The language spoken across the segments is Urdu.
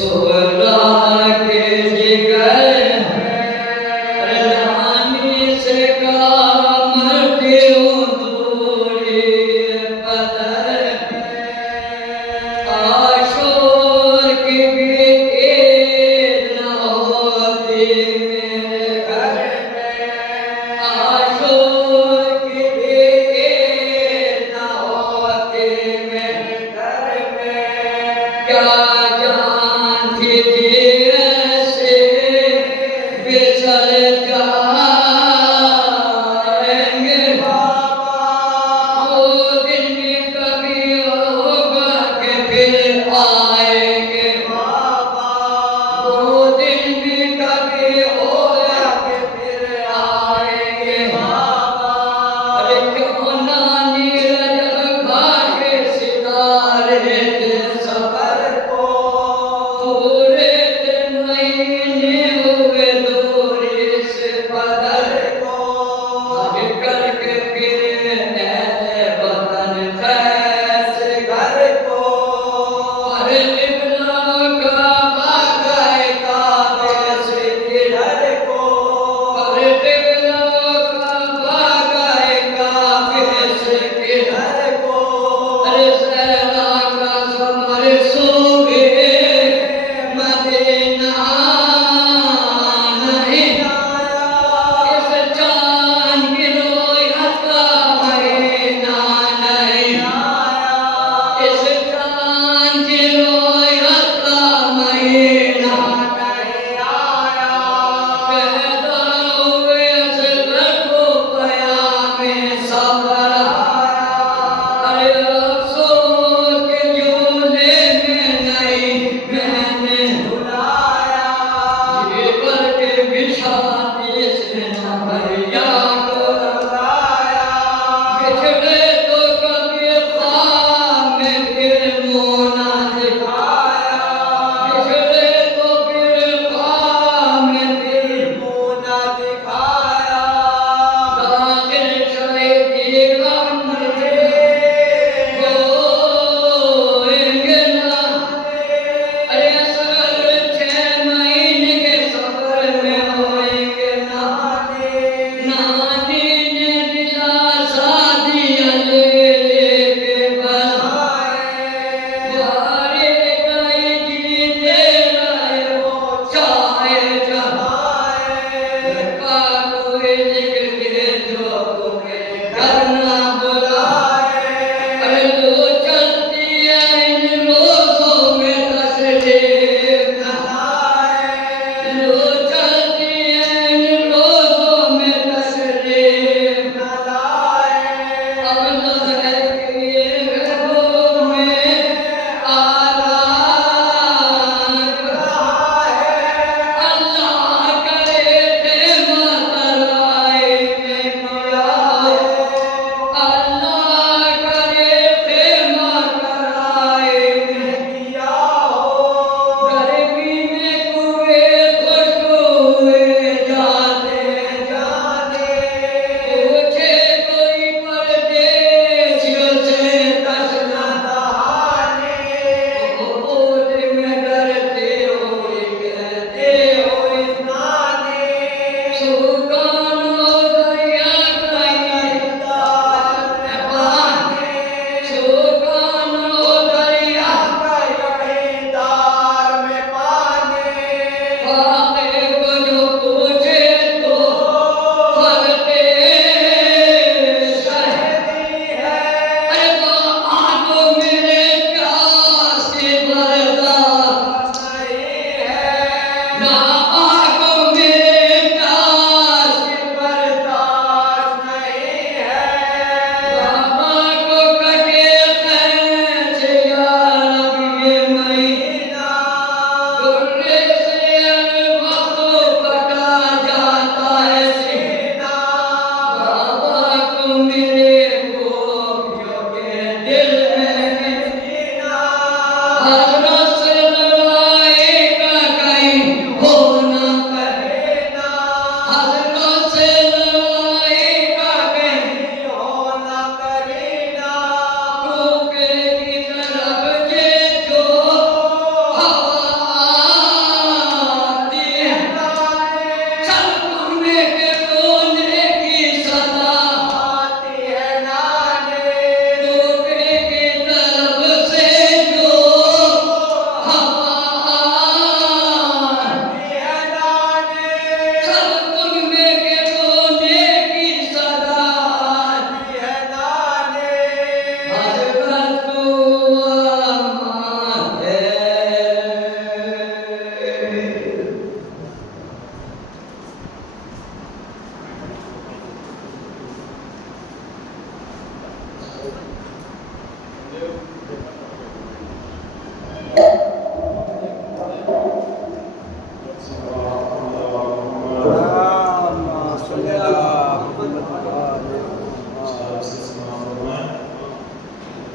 Sola que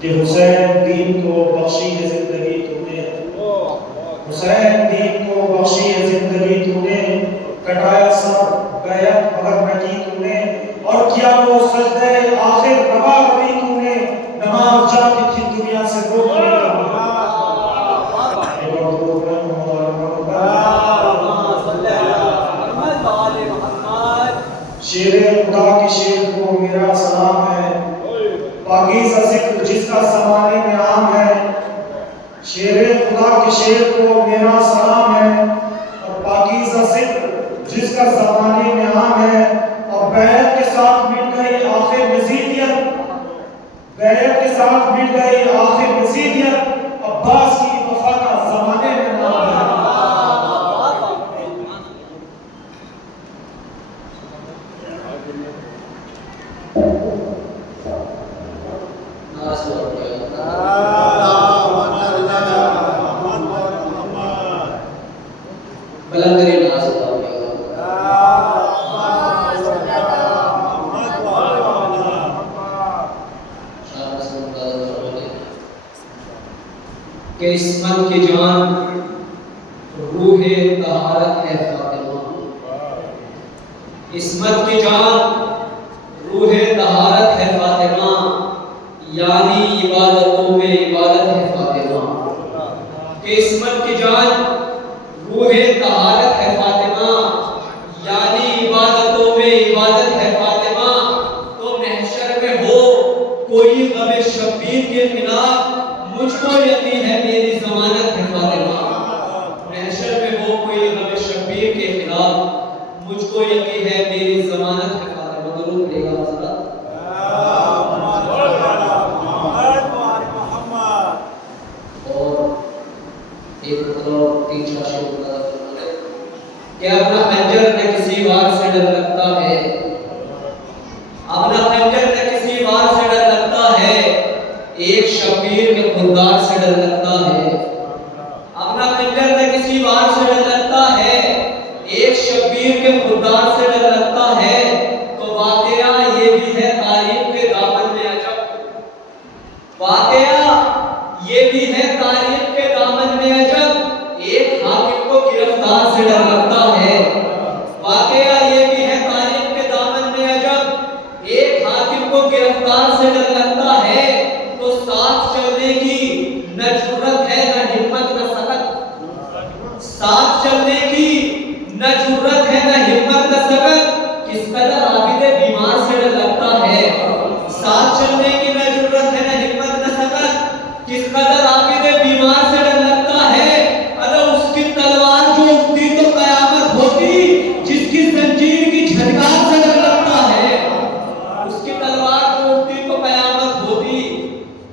کہ حسین دین کو بخشی ہے زندگی تو نے، حسین دین کو بخشی ہے زندگی تو نے، کٹایا سر بیعت مگر نہ کی تو نے، اور کیا وہ سجدے آخر روا روی تو نے، نماز جا کے تھی دنیا سے روک لی تو نے۔ شیر خدا کے شیر کو میرا سلام ہے، پاکیزہ ذکر جس کا زمانے میں عام ہے، شیر خدا کے شیر کو میرا سلام ہے، اور پاکیزہ ذکر جس کا زمانے میں عام ہے، اور بیعت کے ساتھ مٹ گئی آخر مزیدیت، بیعت کے ساتھ مٹ گئی آخر مزیدیت، عباس کی وفا کا زمانے میں نام ہے۔ کہ عصمت کی جان روح طہارت ہے فاطمہ، عصمت کی جان روح طہارت ہے فاطمہ، یعنی عبادتوں میں عبادت ہے فاطمہ، کہ عصمت کی جان روح طہارت ہے فاطمہ، یعنی عبادتوں میں عبادت ہے فاطمہ، تو محشر میں ہو کوئی غم شبیر کے خلاف مجھ کو یقین ہے میری ضمانت ہے فاطمہ، محشر میں ہو کوئی غم شبیر کے خلاف مجھ کو یقین ہے میری ضمانت ہے فاطمہ۔ درود پڑھے گا حضرات۔ اور ایک مطلب 3-4 شعر بتا دیں کہ اپنا خنجر نہ کسی وار سے ڈر لگتا ہے، اپنا خنجر نہ کسی وار سے ڈر لگتا ہے، ایک شبیر کے خوددار سے ڈر لگتا ہے، اپنا خنجر نہ کسی وار سے ڈر لگتا ہے، ایک شبیر کے خوددار سے ڈر لگتا ہے، تو واقعہ یہ بھی ہے تاریخ کے دامن میں عجب، واقعہ یہ بھی ہے تاریخ کے دامن میں عجب، ایک حاکم کو گرفتار سے ڈر لگتا ہے، واقعہ یہ بھی ہے تاریخ کے دامن میں عجب، ایک حاکم کو گرفتار سے ڈر لگتا ہے، تو ساتھ چلنے کی نہ جرت ہے نہ ہمت نہ سکت، ساتھ چلنے کی نہ جرت ہے نہ ہمت نہ سکت، کس قدر عابد بیمار سے ڈر لگتا ہے، ساتھ چلنے کی نہ جرت ہے نہ ہمت نہ سکت، کس قدر عابد بیمار سے ڈر لگتا ہے، اگر اس کی تلوار جو اٹھتی تو قیامت ہوتی، جس کی زنجیر کی جھٹکار سے ڈر لگتا ہے، اس کی تلوار جو اٹھتی تو قیامت ہوتی،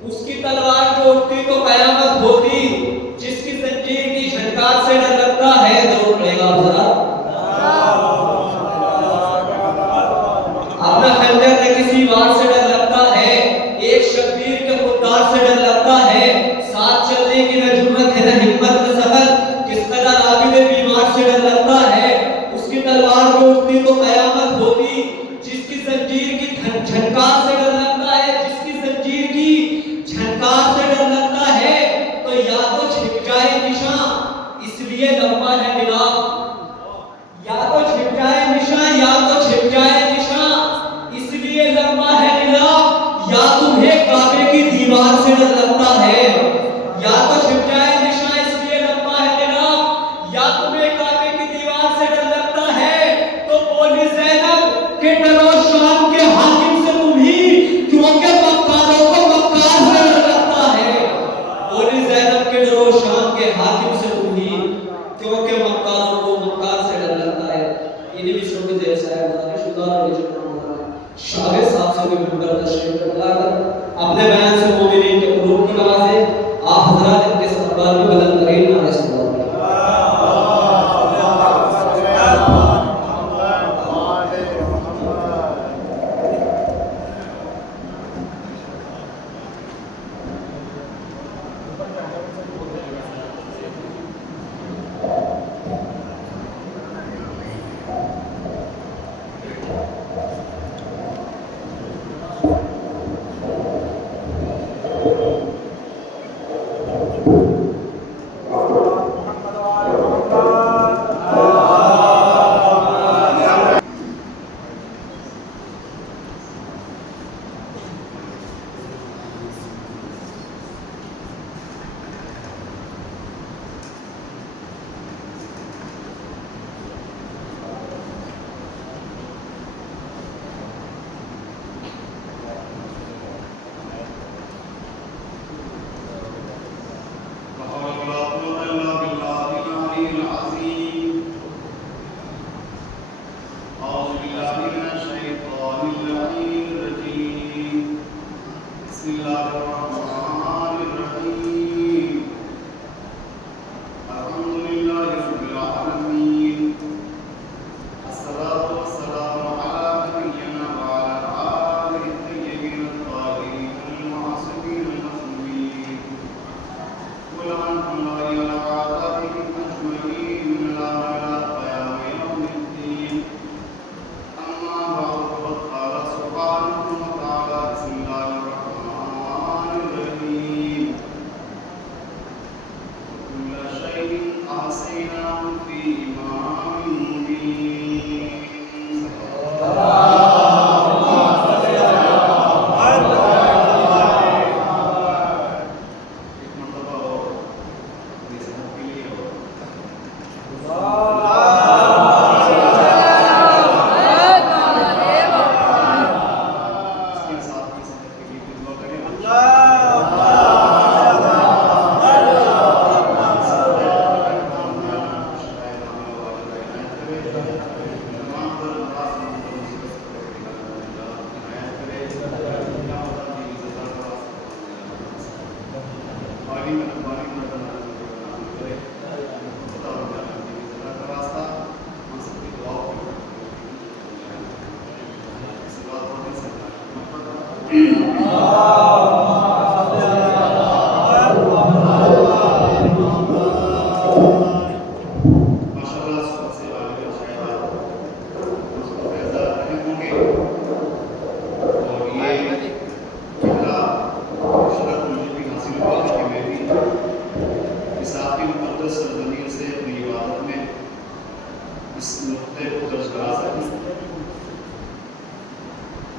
اس کی تلوار جو اٹھتی تو قیامت ہوتی، جس کی زنجیر کی جھٹکار سے ڈر لگتا ہے۔ درود پڑھے گا ذرا۔ اپنا خنجر نہ کسی وار سے ڈر لگتا ہے، ایک شبیر کے خوددار سے ڈر لگتا ہے، ساتھ چلنے کی نہ جرت ہے نہ ہمت نہ سخت، کس قدر عابد بیمار سے ڈر لگتا ہے، اس کی تلوار جو اٹھتی تو قیامت ہوتی، جس کی زنجیر کی جھنکار سے ڈر لگتا ہے، جس کی زنجیر کی جھنکار سے ڈر لگتا ہے، تو یا تو چھپ جائے نشاں اس لیے لمبا ہے ملاپ، یا تو چھپ جائے نشاں، یا تو چھپ جائے نشاں اس لیے لمبا ہے ملاپ، یا تمہیں کعبے کی دیوار سے ڈر لگتا ہے، یا تو چھپ جائے نشاں اس لیے لمبا ہے ملاپ، یا تمہیں کعبے کی دیوار سے ڈر لگتا ہے، تو بولی زینب کہ ڈرو شام کے حاکم سے تم ہی، کیونکہ مکاروں کو مکار سے ڈر لگتا ہے، بولی زینب کہ ڈرو شام کے حاکم سے تم ہی، کیونکہ مکاروں کو مکار سے ڈر لگتا ہے۔ انہی مصروں کے ذیل سے ہے گزارش شدہ اور رجب شاگرد صاحب سے بھی مندر تشریف اللہ کر اپنے بیان سے مومنین کے قلوب کی نوازے، آپ حضرات ان کے استقبال میں بلند ترین نعرے سے دعا کریں۔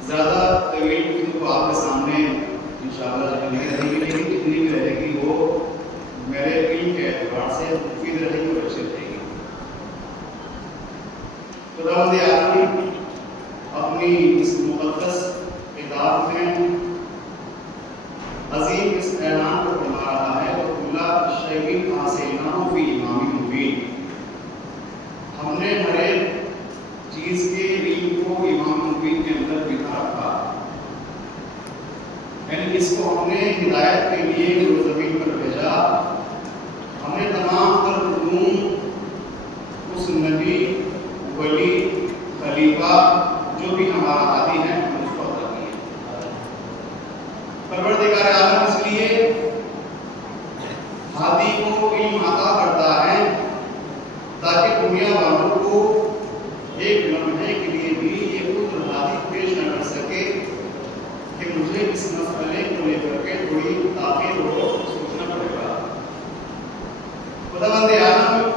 زیادہ طویل گفتگو کو آپ کے سامنے انشاءاللہ جب نہیں رہے گی، لیکن جتنی بھی رہے گی وہ میرے علم کے اعتبار سے مفید رہے گی اور اچھی رہے گی۔ خداوند عالم اپنی اس مقدس کتاب میں عظیم اس اعلان کو فرما رہا ہے کہ کل شیء احصیناہ فی امام مبین، ہم نے ہر ایک چیز کے علم کو امام مبین کے اندر بٹھا رکھا، یعنی اس کو ہم نے ہدایت کے لیے جو زمین پر بھیجا، ہم نے تمام تر علوم اس نبی، ولی، خلیفہ جو بھی ہمارا عادی ہے ہم اس کو عطا کیا۔ پروردگار عالم اس لیے ہادی کو علم عطا کرتا ہے تاکہ دنیا والوں کو ایک لمحے کے لیے بھی یہ خود ہادی پیش نہ کر سکے کہ مجھے اس مسئلے کو لے کر کے تھوڑی تاخیر ہو، سوچنا پڑے گا۔ خداوند عالم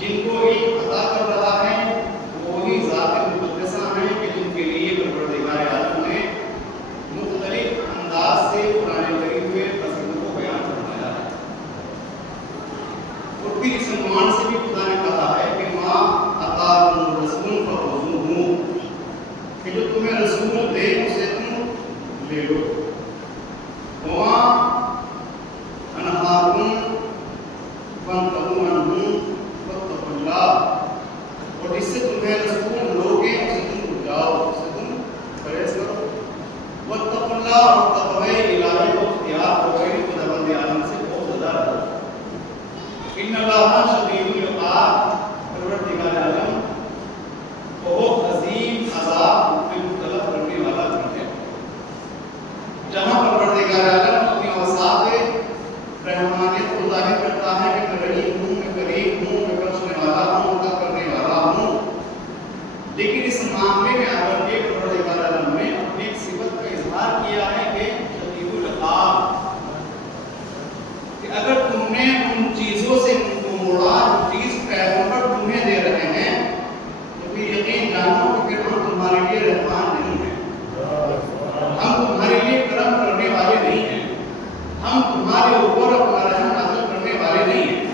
جن کو علم عطا کر رہا ہے وہی ذات مقدسہ ہیں کہ جن کے لیے پروردگار عالم نے مختلف انداز سے قرآن کریم میں فضل کو بیان فرمایا ہے، اور پھر اس عنوان سے بھی خدا نے کہا ہے کہ ماں عطاکم الرسول فخذوہ، کہ جو تمہیں رسول دے اسے تم لے لو، وما انہاکم فانتہوا عنہ واتقوا اللہ، اور جس سے تمہیں رسول روکے اسے تم رک جاؤ، اسے تم پرہیز کرو، واتقوا اللہ، اور تقوی الہی کو اختیار کرو، خداوند عالم سے بہت زیادہ ڈرو۔ ان اللہ شدید العقاب، پروردگار عالم بہت عظیم عذاب میں مبتلا کرنے والا بھی ہے۔ جہاں پروردگار عالم اپنی اوصاف رحمانیت کو ظاہر کرتا ہے کہ میں رحیم ہوں، میں کریم ہوں، میں بخشنے والا ہوں، عطا کرنے والا ہوں، لیکن اس معاملے میں آ کر کے پروردگار عالم نے اپنی ایک صفت کا اظہار کیا ہے کہ شدید العقاب، کہ اگر تم نے ان چیزوں سے ان کو موڑا جو چیز پیغمبر تمہیں دے رہے ہیں تو پھر یقین جانو کہ پھر ہم تمہارے لیے رحمان نہیں ہیں، ہم تمہارے لیے کرم کرنے والے نہیں ہیں، ہم تمہارے اوپر اپنا رحم نازل کرنے والے نہیں ہیں۔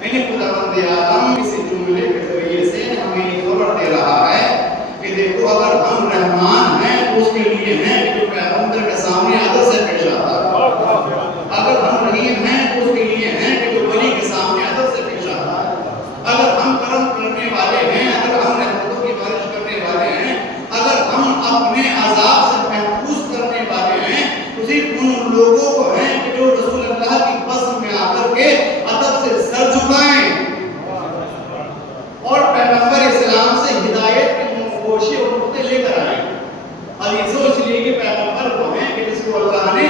یعنی خداوند عالم اس جملے کے ذریعے سے ہمیں یہ خبر دے رہا ہے کہ دیکھو اگر ہم رحمان ہیں تو اس کے لیے ہیں کہ جو پیغمبر کے سامنے ادب سے پیش آتا ہے، اگر ہم رحیم ہیں تو اس کے لیے ہیں کہ جو ولی کے سامنے ادب سے پیش آتا ہے، اگر ہم کرم کرنے والے ہیں، اگر ہم رحمتوں کی بارش کرنے والے ہیں، اگر ہم اپنے عذاب سے محفوظ کرنے والے ہیں تو صرف ان لوگوں کو ہیں کہ جو رسول اللہ کی بس میں آ کر کے ادب سے سر جھکائیں اور پیغمبر اسلام سے ہدایت کے گوشے اور نقطے لے کر آئیں۔ عزیزوں، اس لیے کہ پیغمبر وہ ہیں کہ جس کو اللہ نے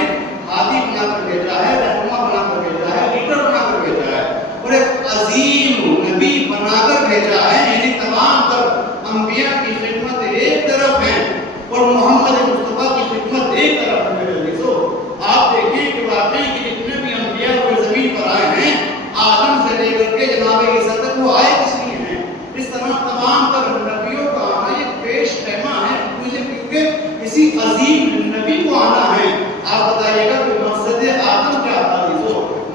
جناب عیسیٰ تک وہ آئے کس لیے ہیں؟ اس طرح تمام تر نبیوں کا آنا ایک پیش خیمہ ہے، کیونکہ کسی عظیم نبی کو آنا ہے۔ آپ بتائیے گا کہ مقصد آدم کیا تھا؟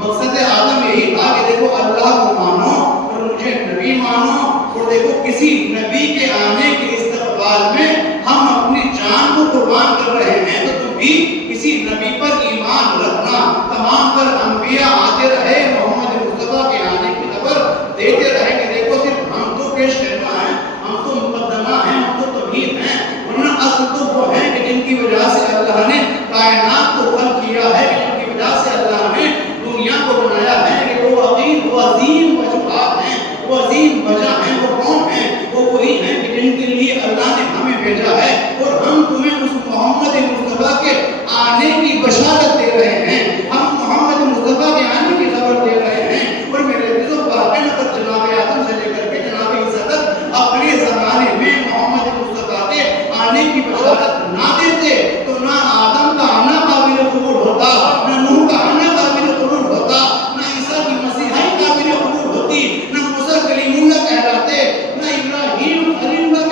مقصد آدم یہی تھا کہ دیکھو اللہ کو مانو اور مجھے نبی مانو، اور دیکھو کسی نبی کے آنے کے استقبال میں ہم اپنی جان کو قربان کر رہے ہیں، تو تم بھی کسی نبی پر ایمان رکھنا۔ تمام تر انبیاء آتے رہے، محمد مصطفیٰ کے آنے کی خبر دیتے رہے کہ دیکھو صرف ہم تو پیش خیمہ ہیں، ہم تو مقدمہ ہیں، ہم تو تمہید ہیں، ورنہ اصل تو وہ ہیں کہ جن کی وجہ سے اللہ نے کائنات کو خلق کیا ہے، کہ جن کی وجہ سے اللہ نے دنیا کو بنایا ہے، کہ وہ عظیم وجوہات ہیں، وہ عظیم وجہ ہیں۔ وہ کون ہیں؟ وہ وہی ہیں کہ جن کے لیے اللہ نے ہمیں بھیجا ہے، اور ہم تمہیں اس محمد مصطفیٰ کے آنے کی بشارت دے رہے ہیں، ہم محمد مصطفیٰ کے آنے کی خبر دے رہے ہیں۔ اور میرے عزیزو، واقعی نظر جناب آدم سے لے کر کے جناب عیسیٰ تک اپنے زمانے میں محمد مصطفیٰ کے آنے کی بشارت نہ دیتے تو نہ آدم کا آنا قابل قبول ہوتا، نہ نوح کا آنا قابل قبول ہوتا، نہ عیسیٰ کی مسیحائی قابل قبول ہوتی، نہ موسیٰ کلیم اللہ کہلاتے، نہ ابراہیم خلیل اللہ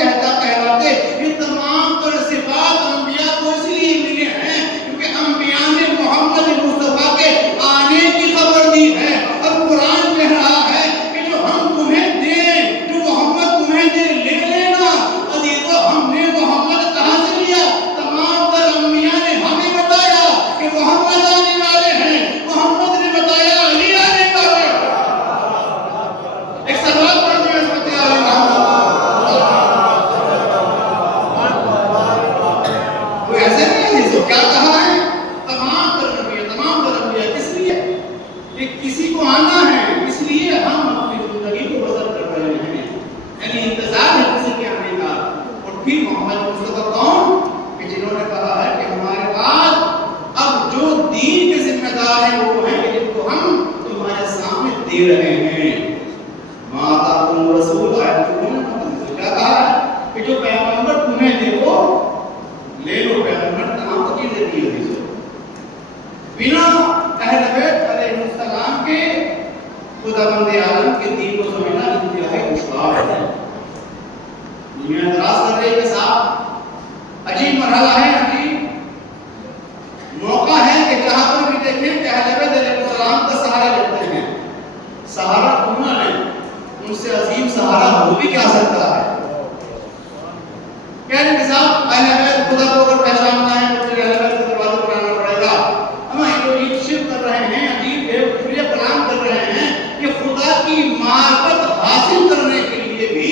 کہلاتے۔ یہ تمام تر صفات انبیاء کو اس لیے ملے ہیں کیونکہ انبیاء نے محمد مصطفیٰ کے آنے کی خبر دی ہے۔ اب قرآن کہہ رہا ہے کہ جو ہم تمہیں دیں، جو محمد تمہیں دے، لے لینا۔ عزیزو، ہم نے محمد کہاں سے لیا؟ تمام تر انبیاء نے ہمیں بتایا کہ محمد آنے والے ہیں، محمد نے بتایا علی آنے والے ہیں۔ ایک سوال پڑھ دیں اس پر تیار ہے کوئی ایسے نہیں ہے عزیزو، کیا کہا ہے؟ تمام تر انبیاء کس لیے؟ کہ کسی کو آنا ہے، اس لیے ہم اپنی زندگی کو بسر کر رہے ہیں، یعنی انتظار ہے کسی کے آنے کا۔ اور پھر محمد مصطفیٰ کون؟ کہ جنہوں نے کہا ہے کہ ہمارے بعد اب جو دین کے ذمہ دار ہیں وہ ہیں کہ جن کو ہم تمہارے سامنے دے رہے ہیں۔ ما آتاکم الرسول فخذوہ، کیا کہا ہے کہ جو پیغمبر تمہیں دے وہ لے لو۔ پیغمبر تمام تو چیزیں دی ہے، بنا اہل بیت علیہ السلام کے خداوند عالم کے دین و زمینہ انتہائی دشوار ہے۔ دنیا اعتراض کر رہی ہے کہ صاحب عجیب مرحلہ ہے، عجیب موقع ہے کہ جہاں پر بھی دیکھیں کہ اہل بیت علیہ السلام کا سہارا لیتے ہیں۔ سہارا کون ہے؟ ان سے عظیم سہارا ہو بھی کیا سکتا ہے؟ کہہ رہے کہ صاحب اہل بیت خدا کو اگر پہچاننا ہے تو پھر اہل بیت کے دروازے پر آنا پڑے گا۔ ہم یہ شرک کر رہے ہیں، عجیب ہے، کفریہ کلام کر رہے ہیں کہ خدا کی معرفت حاصل کرنے کے لیے بھی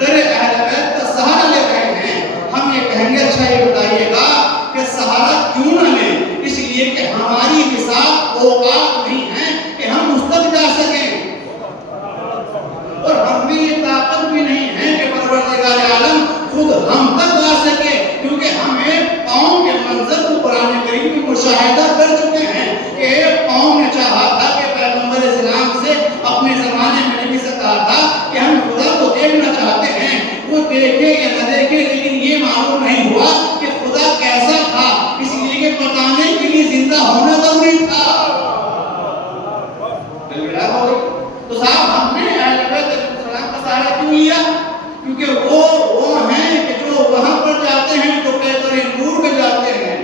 در اہل بیت کا سہارا لے رہے ہیں۔ ہم یہ کہیں گے اچھا یہ بتائیے گا کہ سہارا کیوں نہ لیں؟ اس لیے کہ ہماری بساط اوقات نہیں ہے کہ ہم اس تک جا سکیں، اور ہم بھی یہ طاقت بھی نہیں ہے کہ پروردگار عالم خود ہم تک آ سکے، کیونکہ ہمیں قوم کے منظر کو قرآن کریم میں مشاہدہ کر چکے ہیں کہ ایک قوم نے چاہا تھا کہ پیغمبر اسلام سے اپنے زمانے میں نبی سے کہا تھا کہ ہم خدا کو دیکھنا چاہتے ہیں، وہ دیکھے یا نہ دیکھے لیکن یہ معلوم نہیں ہوا کہ خدا کیسا تھا، اس لیے کہ بتانے کے لیے زندہ ہونا ضروری تھا۔ تو صاحب ہم نے اہل بیت علیہ السلام کا سہارا کیوں لیا؟ کیونکہ وہ ہیں کہ جو وہاں پر جاتے ہیں تو پیغمبر نور میں جاتے ہیں،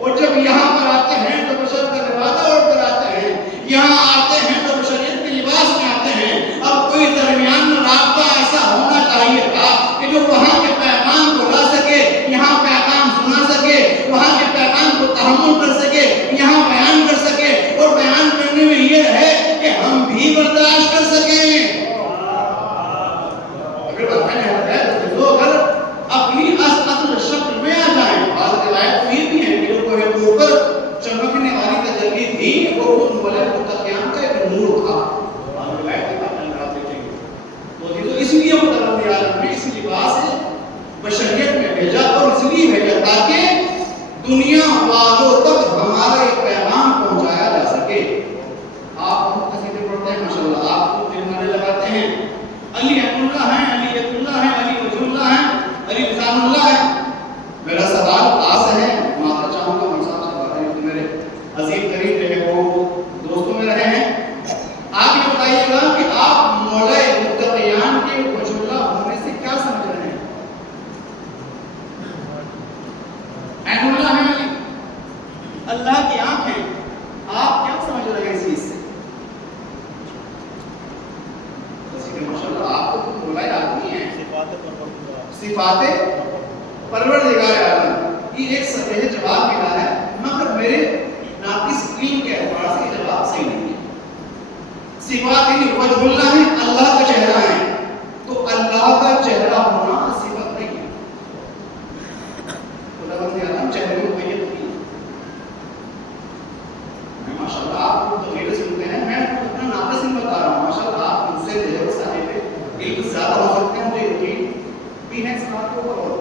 اور جب یہاں پر آتے ہیں تو بشر کا لباس اوڑھ کر آتے ہیں، یہاں آتے ہیں تو بشریت کے لباس میں آتے ہیں۔ اب کوئی درمیان میں رابطہ ایسا ہونا چاہیے تھا کہ جو وہاں کے پیغام کو لا سکے، یہاں پیغام سنا سکے، وہاں کے پیغام کو تحمل کر سکے، یہاں بیان کر سکے، اور بیان کرنے میں یہ رہے کہ ہم بھی برداشت کر سکیں۔ اگر اپنی اصل شکل میں آ جائیں، بعض روایت یہ بھی ہے کہ جو کوہ طور پر چمکنے والی تجلی تھی وہ خود ملک متقیان کا ایک نور تھا، بعض روایت کے بعد آپ دیکھیں گے۔ تو اس لیے خداوند عالم نے اس لباس سے بشریت میں بھیجا، اور اس لیے بھیجا تاکہ دنیا والوں تک ہمارا ایک پیغام پہنچایا جا سکے۔ آپ بہت قصیدے پڑھتے ہیں ماشاءاللہ، آپ کو دل لگاتے ہیں، علی اللہ ہیں، علی اللہ ہیں، علی وجہ اللہ ہیں، علی لسان اللہ ہے۔ میرا سوال آس ہے، معافی چاہوں گا ہم صاحب سے باتیں جو میرے عظیم قریب رہے وہ دوستوں میں رہے ہیں، آپ یہ بتائیے گا کہ آپ صفات پروردگار عالم، یہ ایک صحیح جواب ملا ہے، مگر میرے ناقص علم کے اعتبار سے یہ جواب صحیح نہیں ہے۔ صفات یعنی وجہ اللہ ہے، اللہ کا چہرہ ہے، تو اللہ کا چہرہ ہونا صفت نہیں ہے۔ خداوند عالم چہرے میں مقید نہیں ہے۔ ماشاءاللہ آپ کو تغیر سنتے ہیں، میں اپنا ناقص علم بتا رہا ہوں، ماشاءاللہ آپ مجھ سے جو ہے صاحب علم زیادہ ہو سکتے ہیں، مجھے یقین بھی ہے اس بات کے اوپر، اور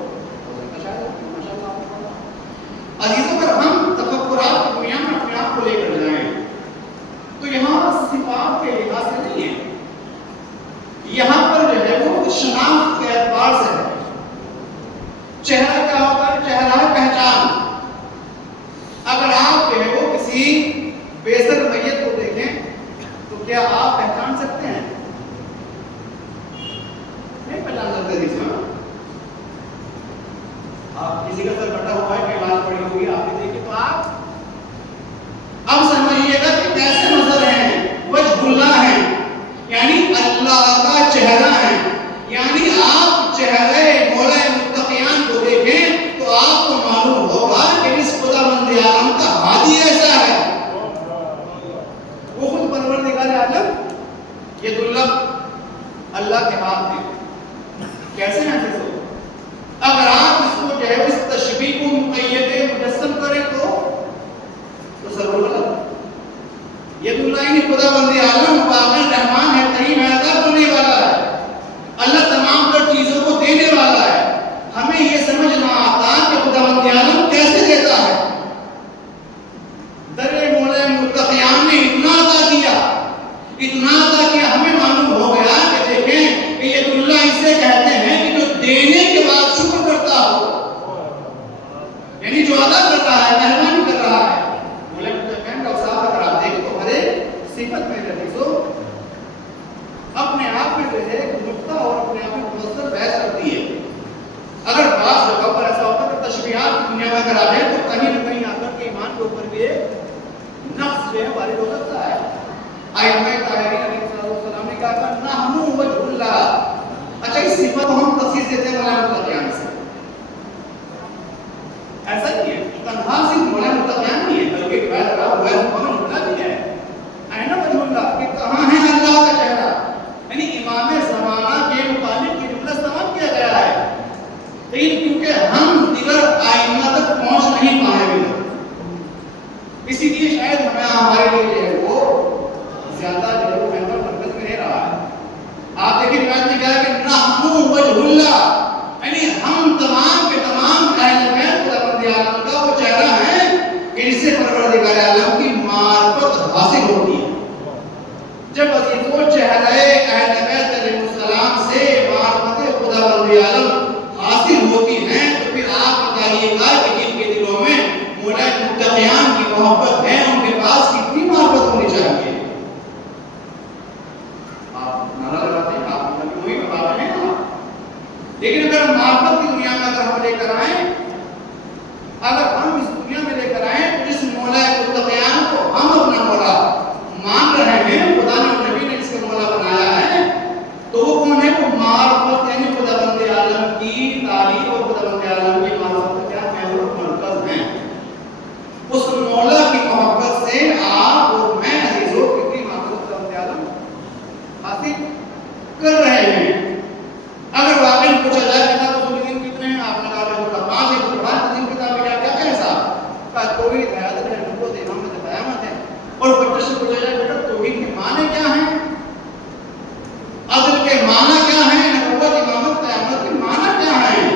عزیزوں پر ہم تفکرات کی دنیا میں اپنے آپ کو لے کر جائیں تو یہاں صفات کے لحاظ سے نہیں ہے، یہاں پر جو ہے وہ شناخت کے اعتبار سے ہے۔ چہرہ کیا ہوتا ہے؟ چہرہ ہے پہچان۔ اگر آپ جو ہے وہ کسی بے سر میت کو دیکھیں تو کیا آپ پہچان سکتے ہیں؟ نہیں پہچان سکتے جس میں آپ کسی کا سر کٹا ہوا ہے، کوئی بات پڑی ہوئی آپ نے دیکھی تو آپ اب سمجھیے گا کہ کیسے نظر ہیں، وجہ اللہ ہے، یعنی اللہ کا چہرہ ہے، یعنی آپ چہرے مولا متقیان کو دیکھیں تو آپ کو معلوم ہوگا کہ اس خداوند عالم کا ہادی ایسا ہے، وہ خود پروردگار عالم، یہ اللہ کے ہاتھ میں کیسے محسوس ہو؟ اگر آپ اس کو جو ہے اس تشبیہ کو مقید مجسم کریں تو ضرور غلط۔ یہ اللہ خداوند عالم باقی رحمان ہے، کریم ہے، عطا کرنے والا ہے، اللہ تمام تر چیزوں کو دینے والا ہے۔ ہمیں یہ سمجھنا آتا کہ خداوند عالم کیسے دیتا ہے۔ در مولا متقیان نے اتنا عطا کیا، ہمیں معلوم ہو گیا کہ دیکھیں کہ یہ اللہ اسے کہتے ہیں کہ جو دینے کے بعد شکر کرتا ہو، یعنی جو عطا کرتا ہے، مہربانی کر رہا ہے۔ مولا متقیان کا صاحب اگر آپ دیکھیں تو ہر ایک صفت میں رہیزو اپنے آپ میں جو ہے نقطہ اور اپنے آپ میں مفصل بحث کرتی ہے۔ اگر بعض جگہ پر ایسا ہوتا ہے کہ تشبیہات کی دنیا میں اگر آ جائے تو کہیں نہ کہیں آ کر کے ایمان کے اوپر بھی ایک نقص جو ہے وارد ہو سکتا ہے۔ ائمہ طاہرین علیہ السلام نے کہا تھا نحن وجہ اللہ، اچھا اس صفت کو ہم تفسیر دیتے ہیں مولا متقیان سے، ایسا نہیں ہے تنہا صرف مولا متقیان نہیں ہے بلکہ ایک بات رہا ہوا ہے محمد اللہ بھی ہے، اینا وجہ اللہ کہ کہاں ہے اللہ کا چہرہ، یعنی امام زمانہ کے متعلق یہ جملہ استعمال کیا گیا ہے، لیکن کیونکہ ہم دیگر ائمہ تک پہنچ نہیں پائے گے اسی لیے شاید ہمارے لیے جو ہے وہ زیادہ جو ہے وہ محور مرکز میں نہیں رہا ہے۔ آپ دیکھیں روایت میں کہا ہے کہ نحن وجہ اللہ، یعنی ہم تمام کے تمام اہل بیت خداوند عالم کا وہ چہرہ ہے کہ اس سے پروردگار عالم کی معرفت حاصل ہوتی ہے۔ جب عزیزوں چہرہ اہل بیت علیہ السلام سے معرفت خداوند عالم حاصل ہوتی ہیں تو پھر آپ بتائیے گا کہ جن کے دلوں میں مولا متقیان کی محبت ہے ان کے پاس کتنی معرفت ہونی چاہیے۔ آپ نعرہ لگاتے ہیں، آپ وہی بتاتے ہیں نا، لیکن اگر معرفت کی دنیا میں اگر ہم لے کر آئیں، اگر ہم اس دنیا میں لے کر آئیں تو جس مولا متقیان کو ہم اپنا مولا مان رہے ہیں، خدا نے نبی نے اس کا مولا بنایا ہے، تو وہ کون ہے؟ وہ معرفت یعنی خداوند عالم کی تعلیم اور خداوند عالم کی معرفت کیا محور مرکز ہیں۔ اس مولا کی محبت سے آپ اور میں عزیزوں کتنی معرفت خداوند عالم حاصل کر رہے ہیں۔ اگر واقعی پوچھا جائے کتاب الدین کتنے ہیں، آپ نے کہا کہ 5 ہے، تو قرآن کی کتاب ہے، کیا ہے صاحب؟ کہا توحید ہے، حضرت نبوت ہے، امامت ہے، قیامت ہے۔ اور بچے سے پوچھا جائے بیٹا توحید کے معنی کیا ہیں، عدل کے معنی کیا ہیں، نبوت، امامت، قیامت کے معنی کیا ہیں،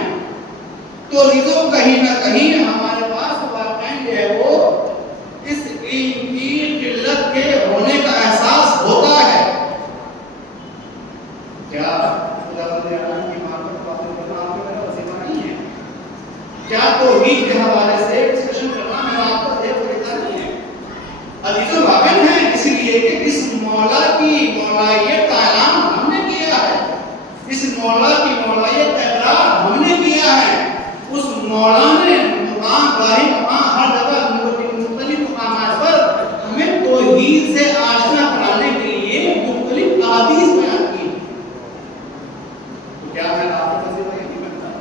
تو عزیزوں کہیں نہ کہیں ہمارے پاس واقعی جو ہے وہ اس علم کی قلت کے ہونے کا احساس ہوتا ہے۔ کیا خداوند عالم کی معرفت حاصل کرنا آپ کا وظیفہ نہیں ہے؟ کیا توحید کے حوالے سے ڈسکشن کرنا میرا آپ کا فریضہ نہیں ہے؟ عزیزوں واقعی ہے، اس لیے کہ اس مولا کی مولائیت کا اعلان ہم نے کیا ہے، اس مولا کی مولائیت کا اقرار ہم نے کیا ہے۔ اس مولا نے مقام گاہی مقام ہر جگہ مختلف مقامات پر ہمیں توحید سے آشنا کرانے کے لیے مختلف احادیث بیان کی۔ تو کیا میں آپ کا وظیفہ یہ نہیں بنتا؟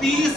30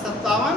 57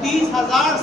30,000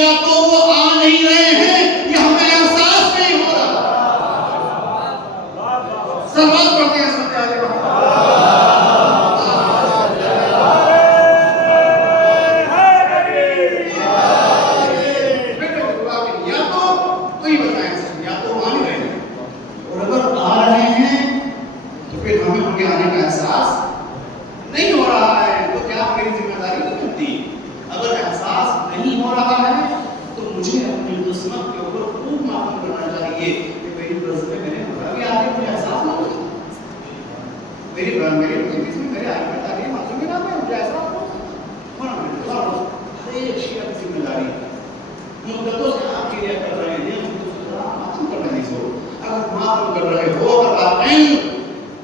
یا تو وہ آ نہیں رہے ہیں یا ہمیں احساس نہیں ہو رہا. سلوات پڑھتے ہیں سب پیارے یا تو کوئی بتائیں یا تو وہ آ نہیں رہے ہیں اور اگر آ رہے ہیں تو پھر ہمیں ان کے آنے کا احساس نہیں ہو رہا ہے تو کیا میری ذمہ داری نہیں بنتی؟ اگر احساس نہیں ہو رہا ہے تو مجھے اپنی قسمت کے اوپر خوب معلوم کرنا چاہیے کہ میری قسمت میں میرے ہوگا بھی آگے مجھے احساس نہ ہو. میری مجلس میں میرے آگے بتا رہی ہے معلوم میں نہ مجھے احساس ہو. ایک شیعہ کی ذمہ داری مدتوں سے آپ کے لیے کر رہے ہیں معلوم کرنا نہیں سو. اگر معلوم کر رہے ہو اگر آپ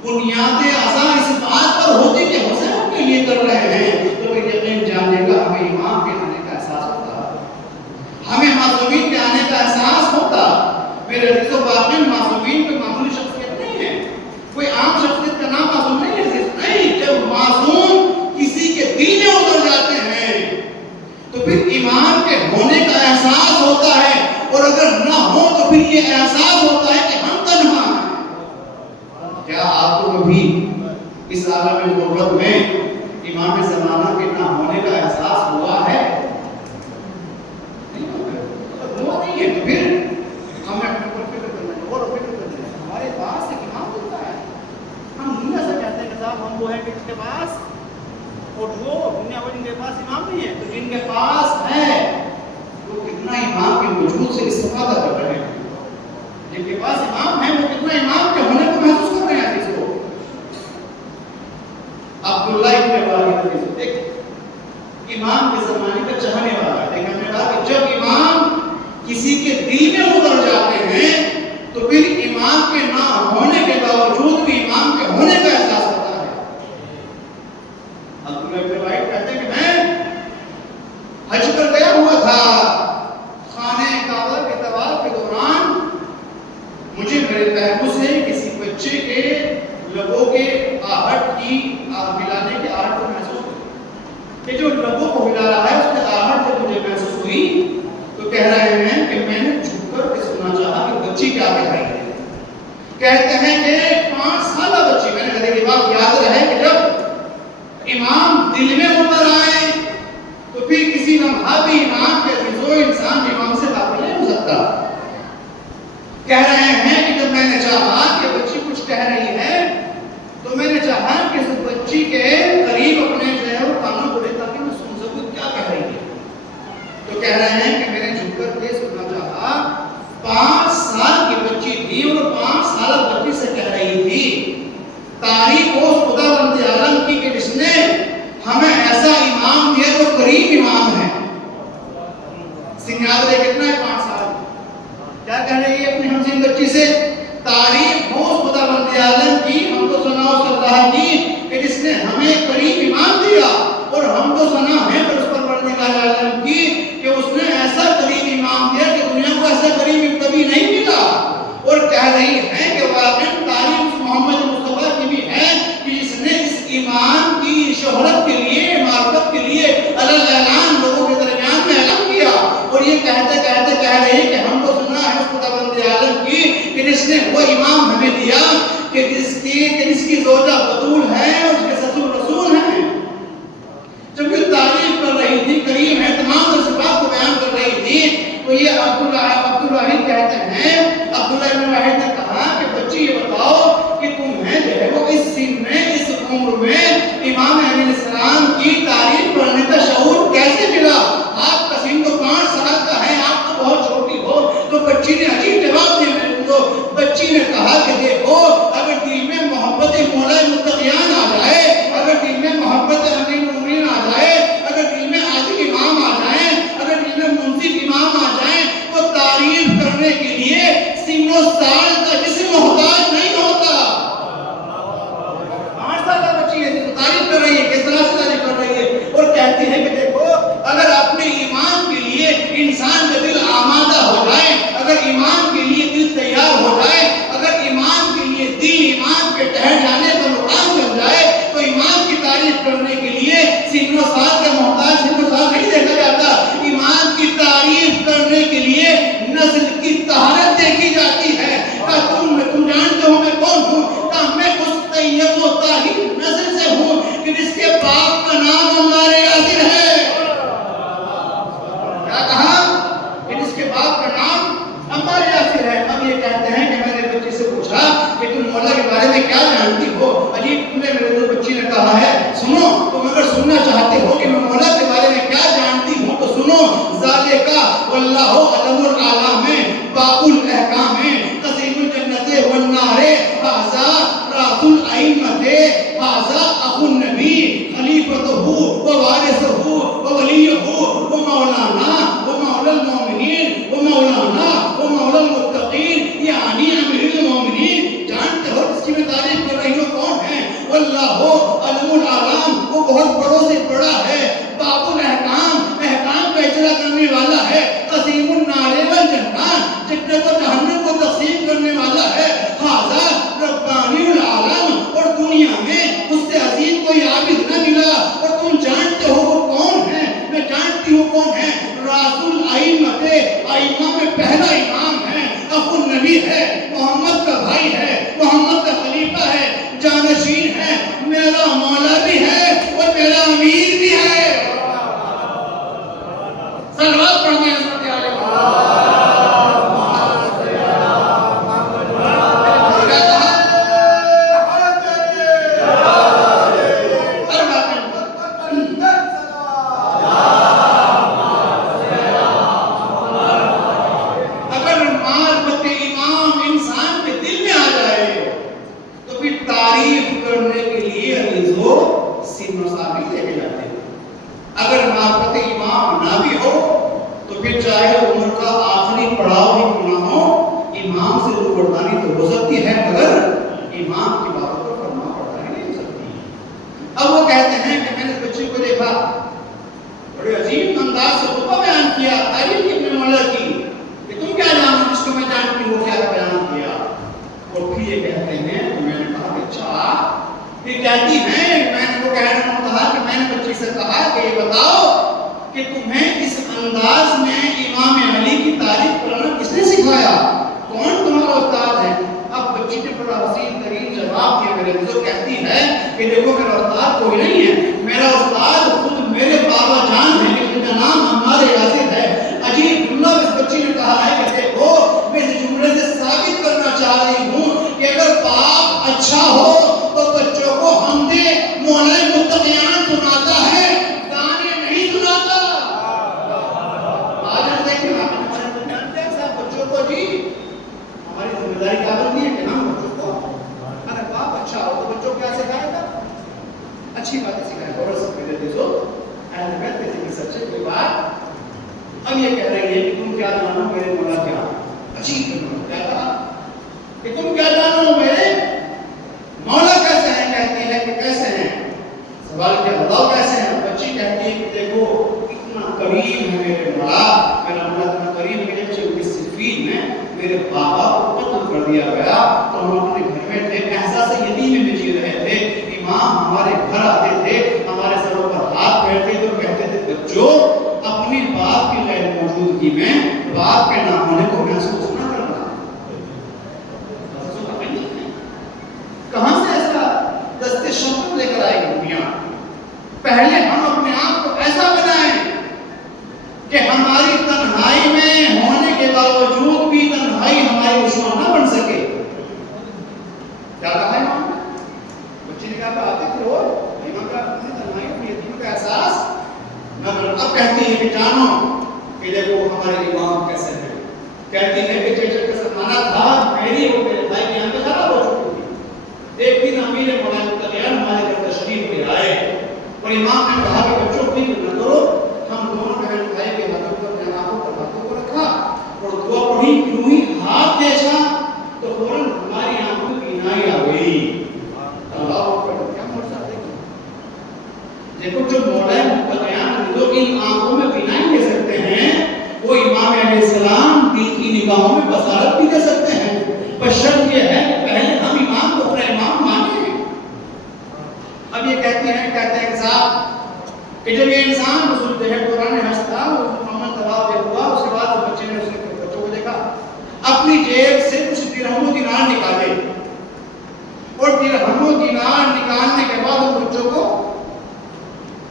بنیاد اعضاء اس بات پر ہوتی کہ حسین کے لیے کر رہے ہیں تو پھر یقین جاننے کا ہمیں امام کے آنے کا احساس ہوتا, ہمیں معصومین کے آنے کا احساس ہوتا. میرے عزیز و باقی معصومین کوئی معمولی شخصیت نہیں ہے, کوئی عام شخصیت کا نام معصوم نہیں ہے. نہیں, جب معصوم کسی کے دل میں اتر جاتے ہیں تو پھر امام کے ہونے کا احساس ہوتا ہے, اور اگر نہ ہو تو پھر یہ احساس ہوتا ہے کہ ہم تنہا ہیں. کیا آپ کو کبھی اس عالم غربت میں امام زمانہ کے نہ ہونے کا احساس ہوا ہے؟ ہوا نہیں ہے. تو پھر ہمیں اپنے اوپر فکر کرنا ہے اور فکر کرنا ہے. ہمارے پاس ایک امام ہوتا ہے, ہم دنیا سے کہتے ہیں کہ صاحب ہم وہ ہیں کہ جن کے پاس, اور وہ دنیا وہ جن کے پاس امام نہیں ہے, تو جن کے پاس ہے وہ کتنا امام کے وجود سے استفادہ کر رہے ہیں. جن کے پاس امام ہے وہ کتنا امام کے ہونے کو محسوس کر رہے ہیں. اس کو عبداللہ ابن واحد ایک امام کے زمانے کا چاہنے والا ہے, لیکن ہم نے کہا کہ جب امام کسی کے دل میں اتر جاتے ہیں تو پھر امام کے نہ ہونے کے باوجود بھی امام کے ہونے کا احساس ہوتا ہے. عبداللہ ابن واحد کہتے ہیں کہ میں حج پر گیا ہوا تھا, خانہ کعبہ کے طواف کے دوران مجھے میرے تحفظ سے کسی بچے کے لبوں کے آہٹ کی ملانے کے آہٹ کو محسوس ہوئی. کہ جو لبوں کو ملا رہا ہے اس کے آہٹ سے مجھے محسوس ہوئی, تو کہہ رہے ہیں کہ میں نے جھک کر کے سنا چاہا کہ بچی کیا کہہ رہی ہے. کہتے ہیں کہ 5 سالہ بچی, میں نے کہا یہ بات یاد رہے کہ جب امام دل میں اتر آئے تو پھر کسی لمحہ بھی امام کے عزیزو انسان امام سے قابل نہیں ہو سکتا. کہہ رہے ہیں کہ جب میں نے چاہا کہ بچی کچھ کہہ رہی ہے تو میں نے چاہا کہ اس بچی کے قریب اپنے جو ہے وہ کانوں کو لے تاکہ میں سن سکوں کیا کہہ رہی ہے. تو کہہ رہے ہیں کہ میں نے جھک کر کے سننا چاہا. 5 سال کی بچی تھی اور 5 سالہ بچی سے کہہ رہی تھی تعریف اس خدا بند عالم کی کہ جس نے ہمیں ایسا امام دیا تو قریب امام ہے. سنیاد کتنا ہے 5 سال, کیا کہہ رہی ہے اپنی ہمسن بچی سے؟ تعریف ہو اس خدا بند عالم کی, ہم تو سنا اس اللہ کی کہ جس نے ہمیں قریب ایمان دیا, اور ہم تو سنا ہے پر اس پر پردگار عالم کی کہ اس نے ایسا قریب ایمان دیا کہ دنیا کو ایسا قریب کبھی نہیں ملا. اور کہہ رہی ہے کہ واقعی تعریف محمد مصطفیٰ کی بھی ہے کہ جس نے اس ایمان کی شہرت کے لیے, معرفت کے لیے اعلان لوگوں کے درمیان میں اعلان کیا. اور یہ کہتے کہتے کہہ رہی ہے کہ ہم کو سنا ہے اس خدا بند عالم کی کہ جس نے وہ امام ہمیں دیا کہ جس کی زوجہ بطول ہے اور اس کے سسر رسول ہیں. جب یہ تعریف کر رہی تھی, کریم ہے, تمام صفات کو بیان کر رہی تھی, تو یہ عبدالواحد کہتے ہیں, عبداللہ ابن واحد نے کہا کہ بچی یہ بتاؤ کہ تمہیں جو ہے وہ اس سن میں, اس عمر میں امام علیہ السلام کی تعریف کرنے کا شعور کیسے ملا؟ آپ کا سن تو 5 سال کا ہے, آپ تو بہت چھوٹی ہو. تو بچی نے عجیب جواب دیا. بچی نے کہا کہ دیکھو, اگر دل میں محبت مولا متقیان آ جائے, اگر دل میں محبت امیر المومنین آ جائے, اگر دل میں عادل امام آ جائیں, اگر دل میں منصف امام آ جائیں, تو تعریف کرنے کے لیے سن و سال کا جسم محتاج نہیں ہوتا. 5 سال کا بچی ہے, تعریف کر رہی ہے, کس طرح سے تعریف کر رہی ہے, اور کہتی ہے کہ دیکھو اگر اپنے ایمان کے لیے انسان کا دل آمادہ ہو جائے, اگر ایمان کے لیے دل تیار ہو جائے, اگر ایمان کے لیے دل ایمان پہ ٹہر جانے کا مقام بن جائے, تو ایمان کی تعریف کرنے کے لیے سن و سال کا محتاج سن و سال نہیں دیکھا جاتا. ایمان کی تعریف کیا کہا کہ اس کے باپ کا نام عمار یاسر ہے. اب یہ کہتے ہیں کہ میں نے بچی سے پوچھا کہ تم مولا کے بارے میں کیا جانتی ہو؟ عجیب تم نے میرے دو بچی نے کہا ہے سنو تم اگر سننا چاہتے ہو کہ میں مولا کے بارے میں کیا جانتی ہوں تو سنو. ذالکا واللہ علم العالم ہے باب الاحکام ہے قسیم الجنت والنار ھذا راس الائمہ ھذا اخو النبی خلیفتہ ووارثہ وولیہ ومولانا ومولا المؤمنین ومولانا ومولا المتقین یعنی امیر المؤمنین. جانتے ہو اس کی میں تعریف کر رہی ہوں کون ہے؟ واللہ علم العالم وہ بہت بڑوں سے بڑا ہے. باب الاحکام احکام کا اجرا کرنے والا ہے. قسیم النار والجنہ جنت و جہنم کو تقسیم کرنے والا ہے. ھذا ربانی العالم اور دنیا میں اس سے عظیم کوئی عابد نہ ملا. اور تم جانتے ہو وہ کون ہے؟ میں جانتی ہوں کون ہے. راس الائمہ ائمہ میں پہلا امام ہے. اخو النبی ہے محمد کا بھائی ہے محمد کا خلیفہ ہے جانشین ہے میرا مولا بھی ہے اور میرا امیر بھی ہے. صلوات پڑھتے ہیں حضرت علی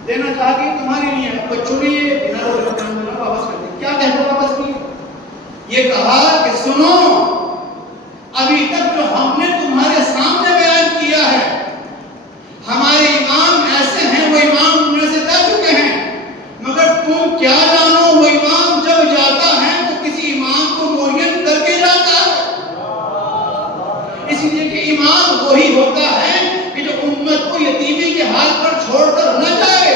دینا چاہتی تمہارے لیے بچوں نے یہ واپس کر دیا. یہ کہا کہ سنو، ابھی تک جو ہم نے تمہارے سامنے بیان کیا ہے، ہمارے امام ایسے ہیں، وہ امام تم سے جا چکے ہیں، مگر تم کیا جانو وہ امام جب جاتا ہے تو کسی امام کو معین کر کے جاتا ہے، اس لیے کہ امام وہی ہوتا ہے کہ جو امت کو یتیمی کے حال پر چھوڑ کر نہ جائے۔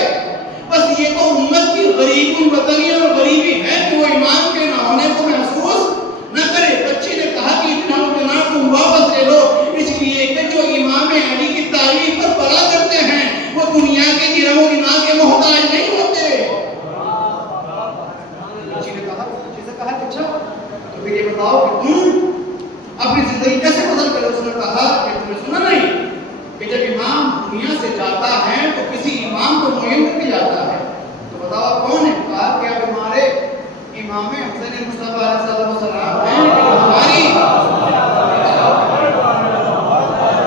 بس یہ تو امت کی غریب الوطنی اور غریبی ہے کہ وہ امام کے نہ ہونے کو محسوس نہ کرے۔ بچے نے کہا کہ اتنا جناب تم واپس لے لو، اس لیے کہ جو امام علی کی تعریف پر بڑا کرتے ہیں وہ دنیا کے درہم و دینار کے محتاج نہیں ہوتے۔ بچے نے کہا کہ اچھا تو پھر یہ بتاؤ کہ تم اپنی زندگی کیسے بدل کرے؟ اس نے کہا کہ تم نے سنا نہیں کہ جب امام دنیا سے جاتا ہے تو کسی امام کو معین کر کے جاتا ہے، تو بتاؤ کون ہے؟ کہا کہ اب ہمارے امام حسین مصطفیٰ علیہ السلام ہیں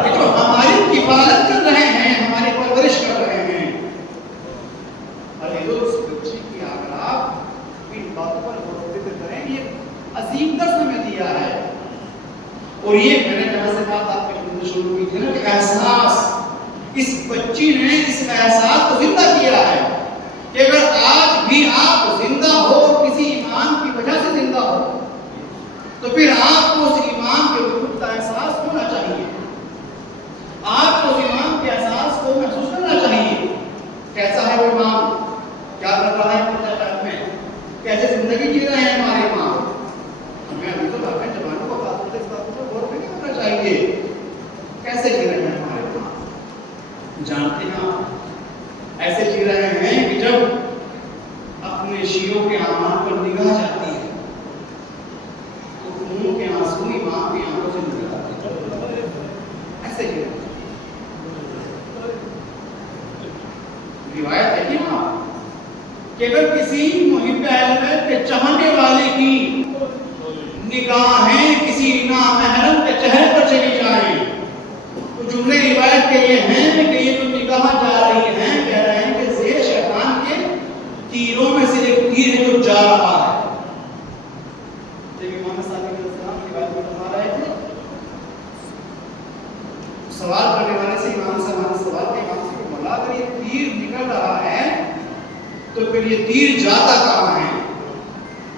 کہ جو ہماری کفالت کر رہے ہیں، ہماری پرورش کر رہے ہیں۔ اور یہ اس بچے کی اگر آپ ان باتوں پر غور و فکر کریں، یہ عظیم درس ہمیں دیا ہے۔ اور یہ میں نے جہاں سے بات آپ کے شروع کی تھی نا کہ احساس، اس بچی نے اس احساس کو زندہ کیا ہے کہ اگر آج بھی آپ زندہ ہو، کسی امام کی وجہ سے زندہ ہو، تو پھر آپ کو اس امام کے وجود کا احساس ہونا چاہیے، آپ کو اس امام کے احساس کو محسوس کرنا چاہیے۔ کیسا ہے وہ امام، کیا کر رہا ہے اپنے ٹائم میں، کیسے زندگی جی رہے ہیں ہمارے امام؟ ہمیں ابھی تو اپنے زمانوں کو بات کرتے اس بات پر غور نہیں کرنا چاہیے، کیسے جی رہے ہیں ہمارے امام؟ جانتے ہیں ایسے جی رہے ہیں کہ جب اپنے شیعوں کے اعمال پر نگاہ جاتی ہے تو خون کے آنسو امام کی آنکھوں سے نکل آتے ہیں، ایسے جی رہے ہیں۔ روایت ہے کہ کہ اگر کسی محب اہل بیت کے چاہنے والے کی نگاہیں کسی نامحرم کے چہرے پر چلی جائیں تو جملے روایت کے یہ ہیں کہ یہ جو نگاہ جا رہی ہیں، کہہ رہے ہیں کہ زیر شیطان کے تیروں میں سے ایک تیر ہے جو جا رہا ہے۔ جب امام صادق علیہ السلام کی بات بتا رہے تھے، سوال کرنے والے سے امام صاحب سوال کے امام سے کہ مولا اگر یہ تیر نکل رہا ہے تو پھر یہ تیر جاتا کہاں ہے؟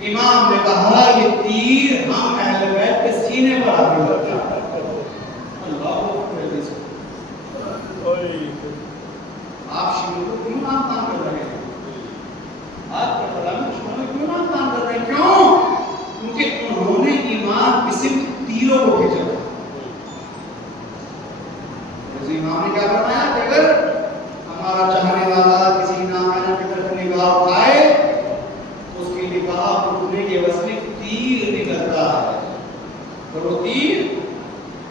امام نے کہا یہ تیر ہم اہل بیت کے سینے پر آ کے لگتا ہے۔ اللہ اکبر۔ آپ شیعوں کو کیوں نام تان کر رہے ہیں؟ آپ کے کلام شیعوں کو کیوں نام تان کر رہے ہیں؟ کیوں؟ کیونکہ انہوں نے ایمان کی صرف تیروں کو بھیجا۔ امام نے کیا فرمایا کہ اگر ہمارا چاہنے والا کسی نامعلوم کی طرف نگاہ اٹھائے اس کی نگاہ اٹھنے کے عوض میں تیر نکلتا ہے، اور وہ تیر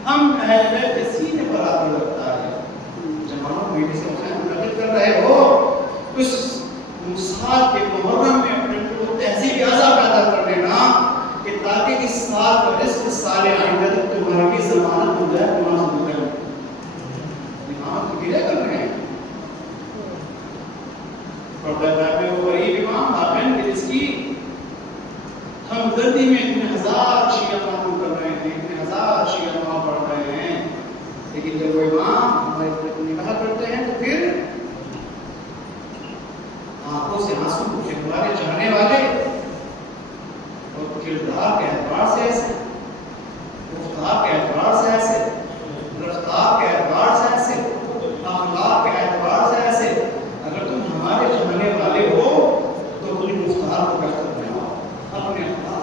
ہم اہل بیت کے سینے پر آ کر لگتا ہے۔ جماعت میرے سے منعقد کر رہے ہو اس سال کے محرم میں اپنے کو تہذیب اعضا پیدا کر لینا کہ تاکہ اس سال کا رزق سال آئندہ تک تمہاری ضمانت ہو جائے، تمہارا ضمانت گرے کر رہے ہیں۔ اور دربار میں وہ غریب امام حاکم کہ جس کی ہمدردی میں اتنے ہزار شیعہ معمول کر رہے ہیں، اتنے ہزار شیعہ وہاں پڑھ رہے ہیں، لیکن جب وہ امام ہمارے طرف نگاہ کرتے ہیں تو پھر آنکھوں سے آنسو پوچھے ہمارے چاہنے والے اور کردار کے اعتبار سے ایسے، گفتار کے اعتبار سے ایسے، رفتار کے اعتبار سے ایسے، اخلاق کے اعتبار سے ایسے، اگر تم ہمارے چاہنے والے ہو تو اپنی گفتار کو بہتر بناؤ، اپنے اخلاق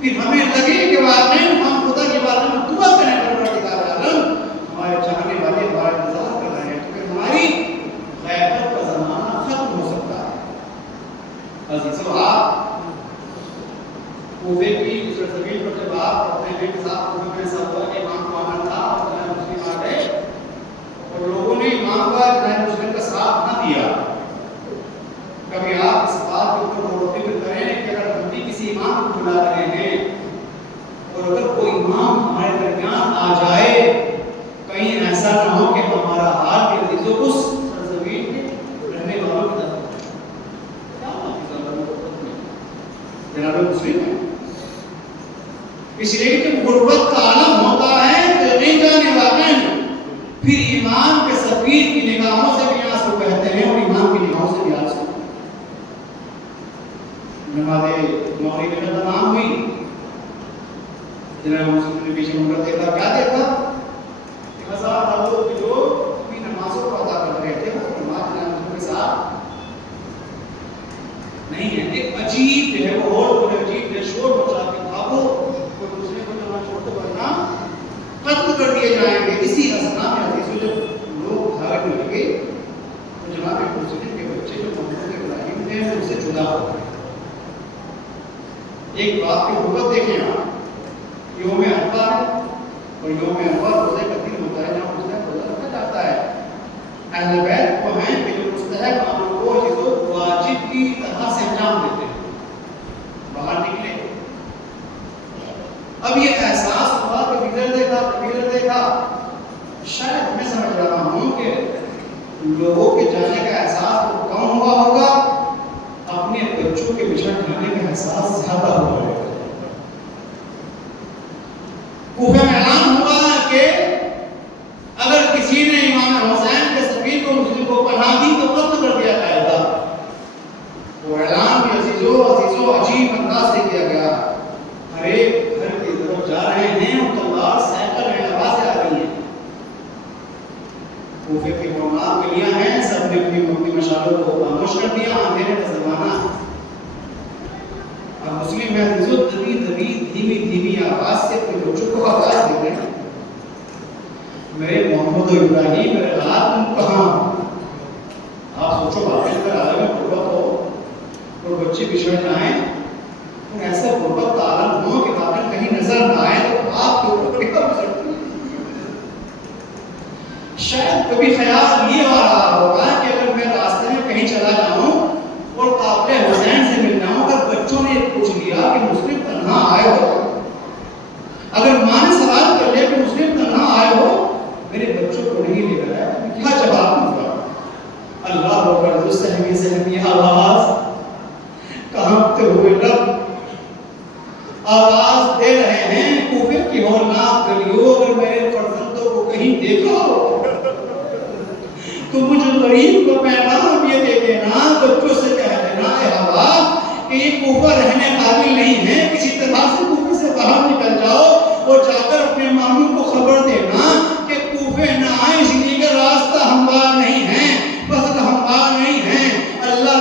پھر ہمیں لگے کہ واقعی ہم خدا کے بارے میں دعا کریں پروردگار عالم ہمارے چاہنے والے ہمارا انتظار کر رہے ہیں، تو پھر ہماری غیبت کا زمانہ ختم ہو سکتا ہے۔ عزیزو آپ کوفے کی سرزمین پر جب آپ پڑھتے ہیں کہ صاحب کوفے میں ایسا ہوا کہ امام کو آنا تھا اور جنہیں مسلم آ گئے اور لوگوں نے امام کا جنہیں مسلم کا ساتھ نہ دیا۔ کبھی آپ اس بات کے اوپر غور و فکر کریں کہ اگر ہم بھی کسی امام کو بلا رہے ہیں اور اگر کوئی امام ہمارے درمیان آ جائے، کہیں ایسا نہ ہو کہ ہمارا حال کے عزیزوں اس سرزمین میں رہنے والوں کی طرف کیا جناب مسلم ہے اس لیے کہ غربت کا عالم ہوتا ہے تو نہیں جانے واقع پھر ایمان کے سفیر کی نگاہوں سے بھی آنسو بہتے ہیں اور ایمان کی نگاہوں سے بھی آنسو. نماز مغرب میں تمام ہوئی. جناب مسلم نے پیچھے مڑ دیکھا, کیا دیکھا؟ 1000 لوگ جو اپنی نمازوں کو ادا کر رہے تھے وہ نماز جناب کے ساتھ نہیں ہے. ایک عجیب جو ہے وہ اور عجیب ہے, شور مچا کے بھاگو, کوئی دوسرے کو نماز چھوڑ دے ورنہ قتل کر دیے جائیں گے. اسی اسنا میں حدیث میں جب لوگ بھاگنے لگے تو جناب مسلم کے بچے جو محمد ابراہیم تھے ان سے جدا ہو گئے. ایک بات کی حکمت دیکھیں آپ, یوم عرفہ اور یوم عرفہ روزے کا دن ہوتا ہے جہاں روزہ رکھا جاتا ہے. اہل بیت وہ ہیں کہ جو مستحب عمل کو جسے واجب کی طرح سے انجام دیتے ہیں, باہر نکلے. اب یہ احساس ہوا کہ ادھر دیکھا, شاید میں سمجھ رہا ہوں کہ لوگوں کے جانے کا احساس کم ہوا ہوگا, اپنے بچوں کے بچھڑ جانے کا احساس زیادہ ہوا ہوگا. کوفہ میں اعلان ہوا کہ اگر کسی نے امام حسین کے سفیر کو مسلم کو پناہ دی تو قتل کر دیا جائے گا. وہ اعلان بھی عزیزو عجیب انداز سے کیا گیا. ہر ایک گھر کی طرف جا رہے ہیں اور تلوار سائیکل میں آوازیں آ رہی ہیں. کوفے کے علماء گلیاں ہیں, سب نے اپنی مبنی مشالوں کو خاموش کر دیا. اندھیرے کا زمانہ. اب مسلم میں عزیزو دھیمی آواز سے اپنے بچوں کو آواز دے رہے ہیں, میرے محمد ابراہیم میرے رات تم کہاں. آپ سوچو واقعی اگر عالم غربت ہو اور بچے بچھڑ جائیں اور ایسا غربت کا عالم ہو کہ واقعی کہیں نظر نہ آئے تو آپ کے اوپر کیا گزرتی. شاید کبھی خیال یہ آ رہا ہوگا کہ اگر میں راستے میں کہیں چلا جاؤں اور قافلے حسین سے مل جاؤں, اگر بچوں نے پوچھ لیا کہ مسلم تنہا آئے ہو, اگر ماں نے سوال کر لیا کہ مسلم تنہا آئے ہو, میرے بچوں کو نہیں لے کر آیا, کیا جواب دوں گا؟ اللہ اکبر, سہمی آواز کانپتے ہوئے لب آواز دے رہے ہیں کوفے کی ہولناک گلیوں. اگر میرے فرزندوں کو کہیں دیکھو تو مجھے غریب کو پیغام یہ دے دینا, بچوں سے کہہ دینا اے ہوا کہ یہ کوفہ رہنے قابل نہیں ہے, کسی طرح سے کوفے سے باہر نکل جاؤ اور جا کر اپنے ماموں کو خبر دینا کہ کوفے نہ آئے اس لیے کہ راستہ ہموار نہیں ہے, فصل ہموار نہیں ہے. اللہ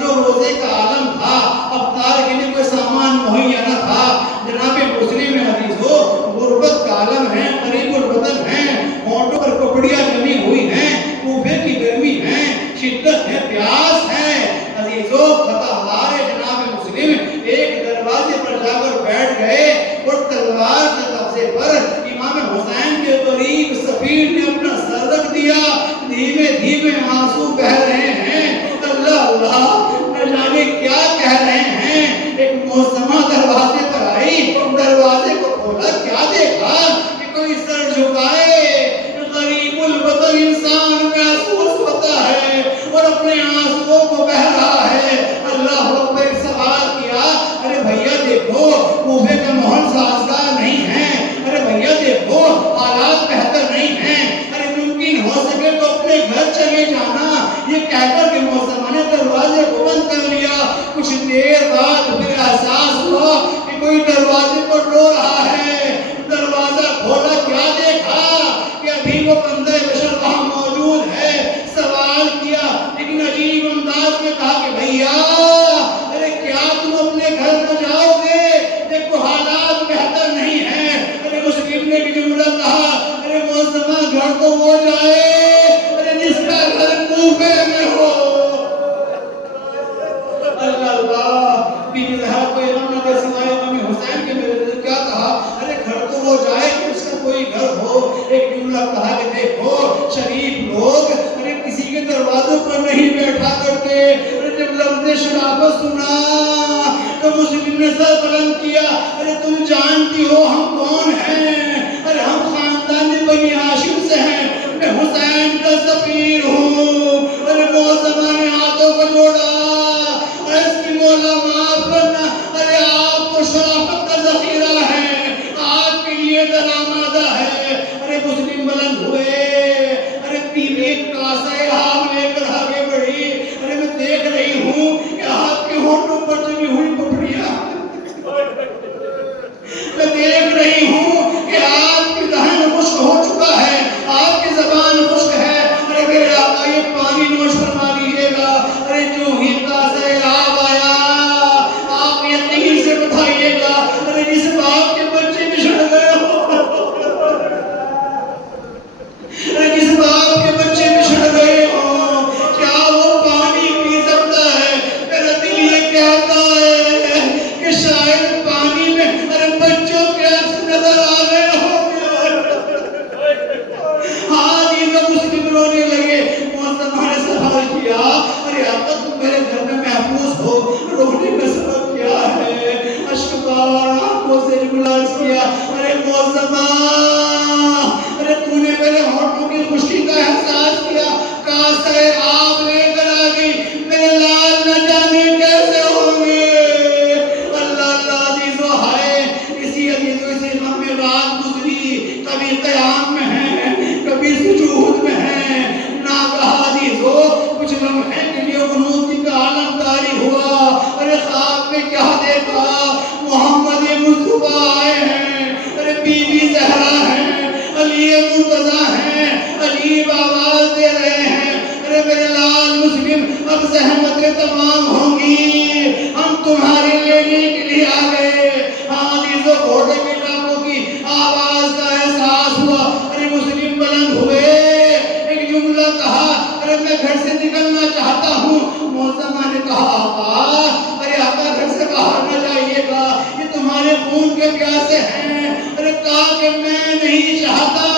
جو روزے کا عالم تھا, افطار کے لیے کوئی سامان مہیا نہ تھا. جناب مسلم حدیث ہو, غربت کا عالم ہے, قریب الوطن ہے, ہونٹوں پر کپڑیاں جمی ہوئی ہیں, کوفے کی گرمی ہے, شدت ہے, پیاس ہے. عزیزو فتحوار جناب مسلم ایک دروازے پر جا کر بیٹھ گئے اور تلوار کے قبضے پر امام حسین کے قریب سفیر نے اپنا سر رکھ دیا. دھیمے آنسو بہہ رہے ہیں. اللہ نہ جانے کیا کہہ رہے ہیں. ایک موسمہ دروازے پر آئی, دروازے کو کھولا, کیا دیکھا کہ کوئی سر جھکائے. غریب الوطن انسان محسوس ہوتا ہے اور اپنے آنسوؤں کو بہہ رہا ہے. اللہ اکبر, سوال کیا, ارے بھیا دیکھو کوفے کا ماحول سازگار نہیں ہے. ارے بھیا دیکھو حالات بہتر نہیں ہیں. ارے ممکن ہو سکے تو اپنے گھر چلے جانا. یہ کہہ کر کے موسمہ نے دروازے کو بند کر لیا. کچھ دیر بعد پھر احساس ہوا کہ کوئی دروازے کو رو رہا ہے. دروازہ کھولا, کیا دیکھا کہ ابھی وہ بندہ بشر وہاں موجود ہے. سوال کیا, لیکن عجیب انداز میں کہا کہ بھیا ارے کیا تم اپنے گھر نہ جاؤ گے, دیکھو حالات بہتر نہیں ہیں. ارے مسلم نے بھی جملہ کہا, ارے موسمہ گھر تو وہ جائے ارے جس کا گھر کوفے میں ہو. اللہ بیوی زہرا کو یہ نہ دے سوائے امام حسین کے میرے کیا کہا, ارے گھر تو وہ جائے کہ اس کا کوئی گھر ہو. ایک جملہ کہا کہ دیکھو شریف لوگ ارے کسی کے دروازوں پر نہیں بیٹھا کرتے. ارے جب لفظ شرافت سنا تو مسلم نے سر بلند کیا, ارے تم جانتی ہو ہم کون ہیں. ارے ہم خاندان بنی ہاشم سے ہیں, میں حسین کا سفیر ہوں. ارے موسمہ نے ہاتھوں کو جوڑا, ارے اس کی مولا معاف کرنا, ارے آپ تو شرافت کا ذخیرہ ہے. بتائیے گا ارے جس باپ کے بچے بچھڑ گئے ہو، ارے جس باپ کے بچے بچھڑ گئے ہو، کیا وہ پانی پی سکتا ہے؟ میرا دل یہ کہتا ہے کہ شاید پانی میں ارے بچوں کے عکس نظر آ رہے ہوں گے۔ ہاں جی تو مسلم رونے لگے۔ محترم نے سوال کیا ارے آقا تم میرے گھر میں محفوظ ہو، رونے کا سبب کیا ہے؟ اشکبار آنکھوں سے گلاس کیا ارے موسمہ ارے تو نے میرے ہونٹوں کی خوشی کا احساس کیا، کاش ہے آپ لے کر آ گئی، میرے لال نہ جانے کیسے ہوں گے۔ اللہ اللہ عزیزو ہائے اسی عزیزو اسی غم میں رات گزری، کبھی قیام میں ہے کبھی سجود میں ہے، ناگہاں عزیزو کچھ لمحے کے لیے غنودی کا عالم طاری ہوا، ارے خواب میں کیا دیکھا؟ محمد مصطفیٰ آئے ہیں، ارے بی بی زہرا ہیں، علی مرتضیٰ ہیں، عجیب آواز دے رہے ہیں ارے میرے لال مسلم اب زحمتیں تمام ہوں گی، ہم تمہارے لینے کے لیے آ گئے۔ ہاں عزیزو گھوڑے کی ٹانگوں کی آواز کا احساس ہوا، ارے مسلم بلند ہوئے، ایک جملہ کہا ارے میں گھر سے نکلنا چاہتا ہوں۔ موسمہ نے کہا آقا ارے آقا گھر سے باہر نہ جائیے گا، یہ تمہارے خون کے پیاسے ہیں۔ ارے کہا کہ میں نہیں چاہتا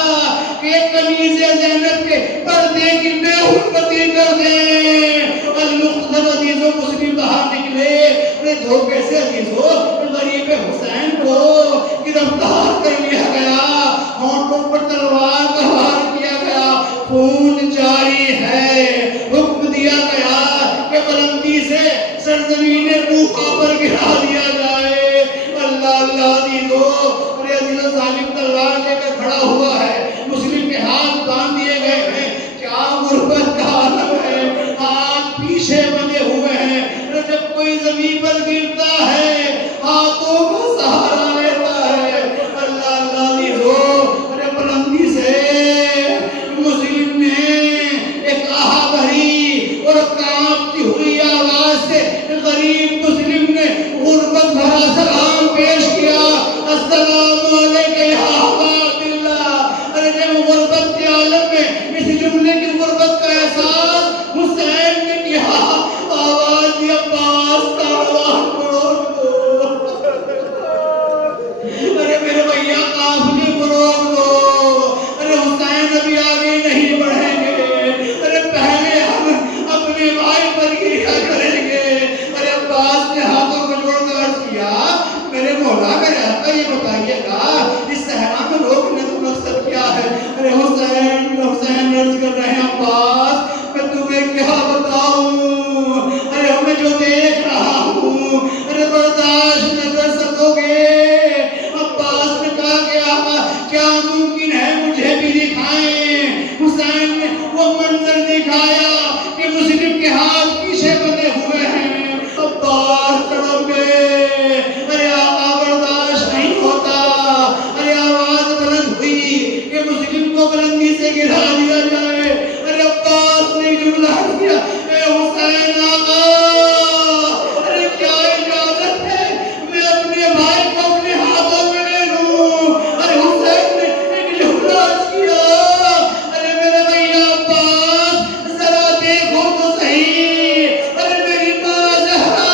کہ قمیض زینب کے پردے کی بے حرمتی کر دیں۔ المختصر عزیزو مسلم باہر نکلے، ارے دھوکے سے عزیزو غریب حسین کو گرفتار کر لیا گیا، ہونٹوں پر تلوار کا وار کیا گیا، خون جاری ہے، حکم دیا گیا کہ بلندی سے سرزمین کوفہ پر گرا دیا جائے۔ اللہ اللہ عزیزو ارے عزیزو ظالم تلوار لے کر کھڑا ہوا ہے، مسلم کے ہاتھ باندھ دیے گئے ہیں، کیا غربت کا عالم ہے، ہاتھ پیچھے بندے ہوئے ہیں، ارے جب کوئی زمین پر گرتا ہے ہاتھوں کا سہارا لیتا ہے۔ اللہ اللہ عزیزو ارے بلندی سے مسلم نے ایک آہ بھری اور کانپتی ہوئی آواز سے غریب مسلم نے غربت بھرا سلام پیش کیا، السلام علیکم یا ابا عبداللہ۔ ارے جب غربت کے عالم میں اس جملے کی غربت کا احساس حسین نے کیا، آواز دی عباس کاروان کو روک دو، ارے میرے بھیا قافلے کو روک دو، ارے حسین ابھی آگے نہیں بڑھیں گے، ارے پہلے ہم اپنے بھائی پر گریا کریں گے۔ ارے عباس نے ہاتھوں کو جوڑ کر عرض کیا میرے مولا میرے آقا یہ بتائیے گا اس صحرا میں روکنے کا مقصد کیا ہے؟ ارے حسین عرض کر رہے ہیں عباس میں تمہیں کیا بتاؤں، ارے ہمیں جو دیکھ رہا ہوں ارے برداشت نہ کر سکو گے۔ عباس نے کہا کہ آقا کیا ممکن ہے مجھے بھی دکھائیں؟ حسین نے وہ منظر دکھایا کہ مسلم کے ہاتھ پیچھے بندے ہوئے ہیں، عباس تڑپ گئے، ارے آقا برداشت نہیں ہوتا، ارے آواز بلند ہوئی کہ مسلم کو بلندی سے گرا دیا جائے۔ ارے عباس نے جملہ کیا اے حسین آقا ارے کیا اجازت ہے میں اپنے بھائی کو اپنے ہاتھوں میں لے لوں؟ ارے حسین نے ایک جملہ کیا ارے میرے بھیا عباس ذرا دیکھو تو صحیح، ارے میری ماں زہرا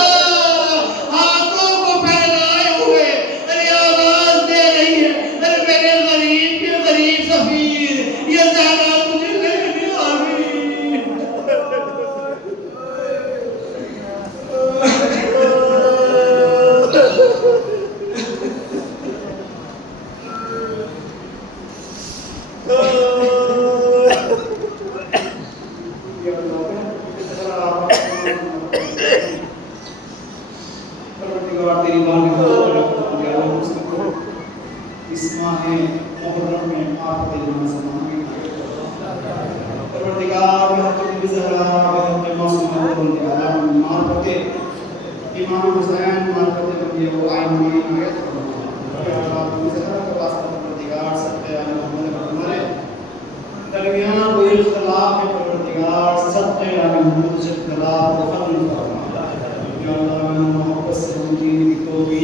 ہاتھوں کو پھیلائے ہوئے ارے آواز دے رہی ہے ارے میرے غریب کے غریب سفیر یہ زہرا مجھے لینے آ گئی۔ پروردگار تیری بانی اس ماہ محرم میں آپ کے جمع زمان پروردگار محمد زہرا بہت معصوم پروردگار معرفت امام حسین معرفت نبی و آئین آیت زہرا کا واسطہ پروردگار صدقے علی محمد ہمارے درمیان کوئی اختلاف ہے، پروردگار صدقے علی محمد سے اختلاف کو ختم فرما۔ یا اللہ محبت سے ہم دین کی توفیق